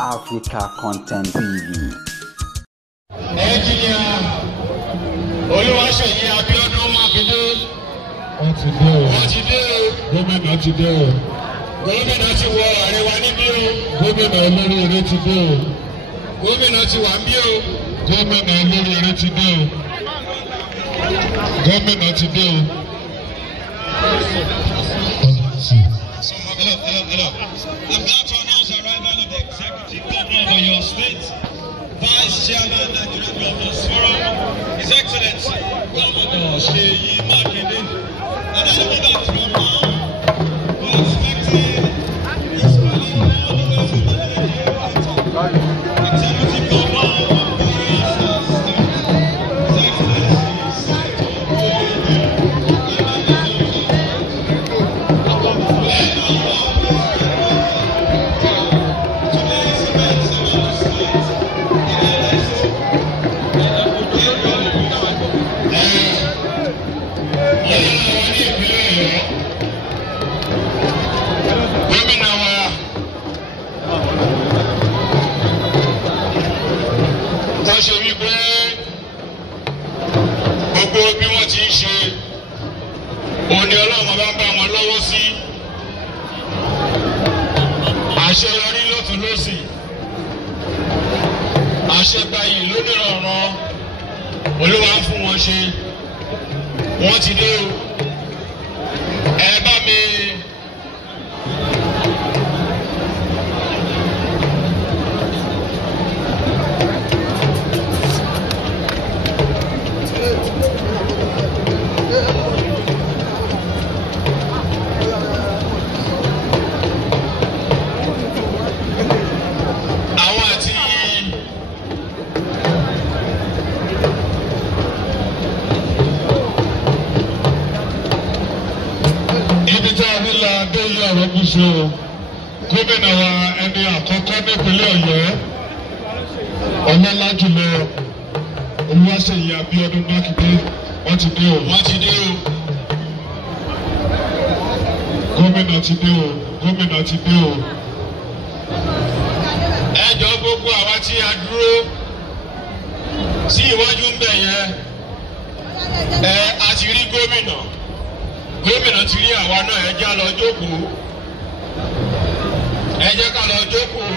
Africa Content TV. Engineer Olúwaṣeyì Abíọ́dún Mákindé. Wọ́n ti dé o. Gómìnà ti dé o. Gómìnà ti wọ ààrẹ wa níbí o. Gómìnà olóríire ti dé o. Gómìnà ti wà níbí o. Gómìnà olóríire ti dé o. Gómìnà ti dé o. Hello. I'm glad to announce the arrival of the Executive Governor of your state, Vice Chairman Nigerian Governors Forum, His Excellency Governor Seyi Makinde. And I know that from now, we're expecting his colleague all the way from the Executive Governor of various states, His Excellency Senator ṣe wípé gbogbo bí wọ́n ti ń ṣe òní Ọlọ́run bá ń bá wọn lọ́wọ́ sí àṣeyọrí lọ́tún lọ́sì àṣegbàyè lónìrànràn Olúwa fún wọn ṣe wọ́n ti dé o ẹ bá mi. Gómìnà wa ẹni àkọ́kọ́ nípínlẹ̀ Ọ̀yọ́ ọlọ́lá jùlọ Olúwaṣeyì Abíọ́dún Mákindé wọ́n ti dé o. Wọ́n ti dé o. Gómìnà ti dé o. Gómìnà ti dé o. Ẹ jọ̀ọ́ gbogbo àwa tí a dúró sí iwájú ń bẹ̀ yẹn a ti rí gómìnà. Gómìnà ti rí àwa náà ẹ já lọ jókòó. Ẹ jẹ́ ká lọ jókòó.